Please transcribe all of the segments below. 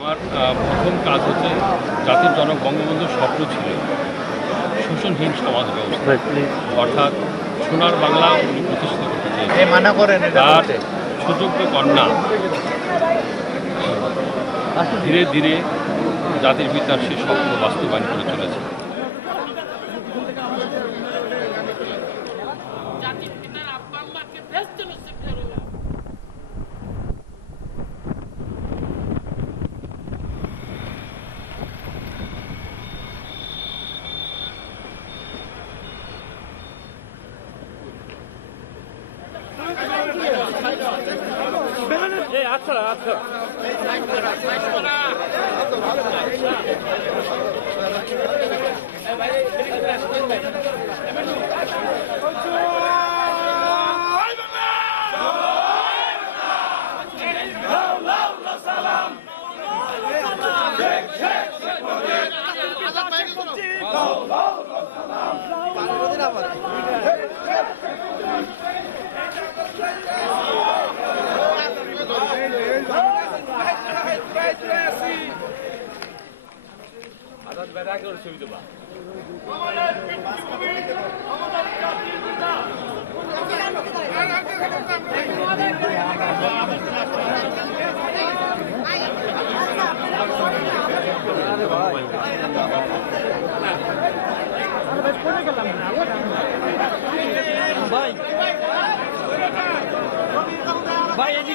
আমার প্রথম কাজ হচ্ছে জাতির জনক বঙ্গবন্ধুর স্বপ্ন ছিল শোষণহীন সমাজ ব্যবস্থা। অর্থাৎ সোনার বাংলা উনি প্রতিষ্ঠিত করতে চেয়েছেন। মানা তার সুযোগ্য কন্যা ধীরে ধীরে জাতির পিতার সে স্বপ্ন বাস্তবায়ন করে চলেছে। আচ্ছা আরে ভাই। আরে ভাই কোনে গেলাম না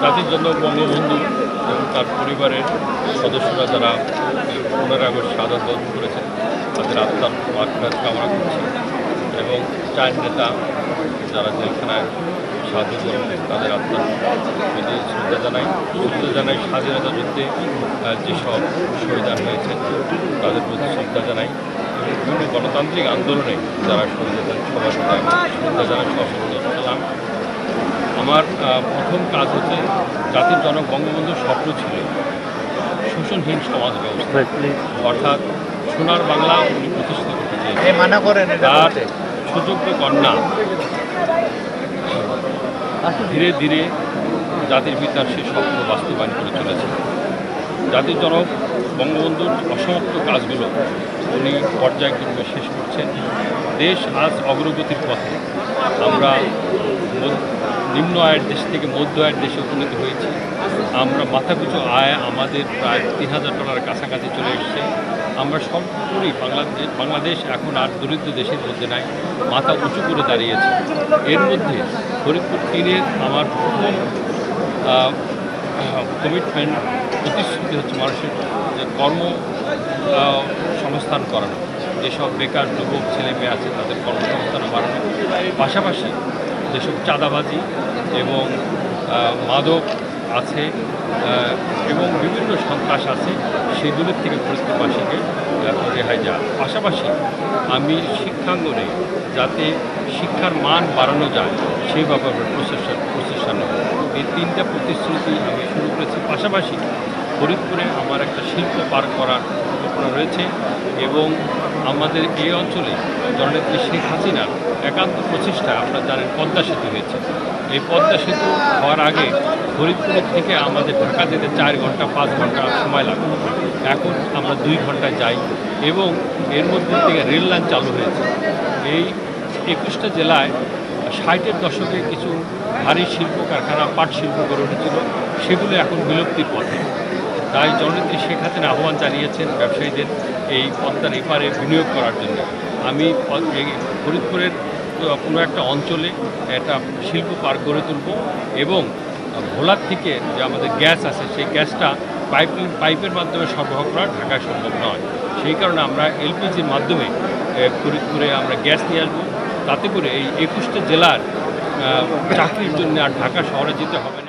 জাতির জন্য বঙ্গবন্ধু এবং তার পরিবারের সদস্যরা যারা পনেরো আগস্ট সাধারণ বরণ করেছেন তাদের আত্মার মাত্রাজ কামনা করছি। এবং চার নেতা যারা জেলখানায় সাহায্য করেন তাদের আত্মার প্রতি শ্রদ্ধা জানাই শ্রদ্ধা জানাই স্বাধীনতা যুদ্ধে যেসব শহীদান হয়েছেন তাদের প্রতি শ্রদ্ধা জানাই। বিভিন্ন গণতান্ত্রিক আন্দোলনে যারা শহীদ সবার শ্রদ্ধা জানাই সালাম আমার প্রথম কাজ হচ্ছে জাতির জনক বঙ্গবন্ধুর স্বপ্ন ছিল শোষণহীন সমাজ ব্যবস্থা। অর্থাৎ সোনার বাংলা উনি প্রতিষ্ঠিত করতে চেয়েছেন। মানা তার। সুযোগ্য কন্যা ধীরে ধীরে জাতির পিতার সে স্বপ্ন বাস্তবায়ন করে চলেছে। জাতির জনক বঙ্গবন্ধুর অসমাপ্ত কাজগুলো উনি পর্যায়ক্রমে শেষ করছেন। দেশ আজ অগ্রগতির পথে। আমরা নিম্ন আয়ের দেশ থেকে মধ্য আয়ের দেশে উপনীত হয়েছি। আমরা মাথাপিছু আয় আমাদের প্রায় তিন হাজার ডলারের কাছাকাছি চলে এসেছে। আমরা সর্বোপরি বাংলাদেশ বাংলাদেশ এখন আর দরিদ্র দেশের মধ্যে নাই, মাথা উঁচু করে দাঁড়িয়েছে। এর মধ্যে ফরিদপুর তিনের আমার প্রথম কমিটমেন্ট প্রতিশ্রুতি হচ্ছে মানুষের যে কর্ম সংস্থান করানো। যেসব বেকার, যুবক ছেলে মেয়ে আছে, তাদের কর্মসংস্থান বাড়ানো। পাশাপাশি যেসব চাঁদাবাজি এবং মাদক আছে এবং বিভিন্ন সন্ত্রাস আছে, সেগুলোর থেকে ফরিদপুরবাসীকে রেহাই দেওয়া। পাশাপাশি আমি শিক্ষাঙ্গনে যাতে শিক্ষার মান বাড়ানো যায়, সেই ব্যাপারে প্রচেষ্টা প্রচেষ্টা এই তিনটা প্রতিশ্রুতি আমি শুরু করেছি। পাশাপাশি ফরিদপুরে আমার একটা শিল্প পার্ক করার পরিকল্পনা রয়েছে এবং আমাদের এই অঞ্চলে জননেত্রী শেখ হাসিনার একান্ত প্রচেষ্টায় আপনারা জানেন পদ্মা সেতু হয়েছে। এই পদ্মা সেতু হওয়ার আগে ফরিদপুরের থেকে আমাদের ঢাকা যেতে চার ঘণ্টা, পাঁচ ঘণ্টা সময় লাগতো। এখন আমরা দুই ঘন্টায় যাই এবং এর মধ্যে থেকে রেল লাইন চালু হয়েছে। এই একুশটা জেলায় ষাটের দশকে কিছু ভারী শিল্প কারখানা পাট শিল্প গড়ে উঠেছিল। সেগুলো এখন বিলুপ্তির পথে। তাই জননেত্রী শেখ হাসিনা আহ্বান জানিয়েছেন ব্যবসায়ীদের এই পদ্মার এপারে বিনিয়োগ করার জন্য। আমি ফরিদপুরের কোনো একটা অঞ্চলে একটা শিল্প পার্ক গড়ে তুলব এবং ভোলার থেকে যে আমাদের গ্যাস আছে, সেই গ্যাসটা পাইপ, পাইপের মাধ্যমে সরবরাহ করা ঢাকায় সম্ভব নয়। সেই কারণে আমরা এলপিজির মাধ্যমে ফরিদপুরে আমরা গ্যাস নিয়ে আসব। তাতে করে এই একুশটা জেলার চাকরির জন্য আর ঢাকা শহরে যেতে হবে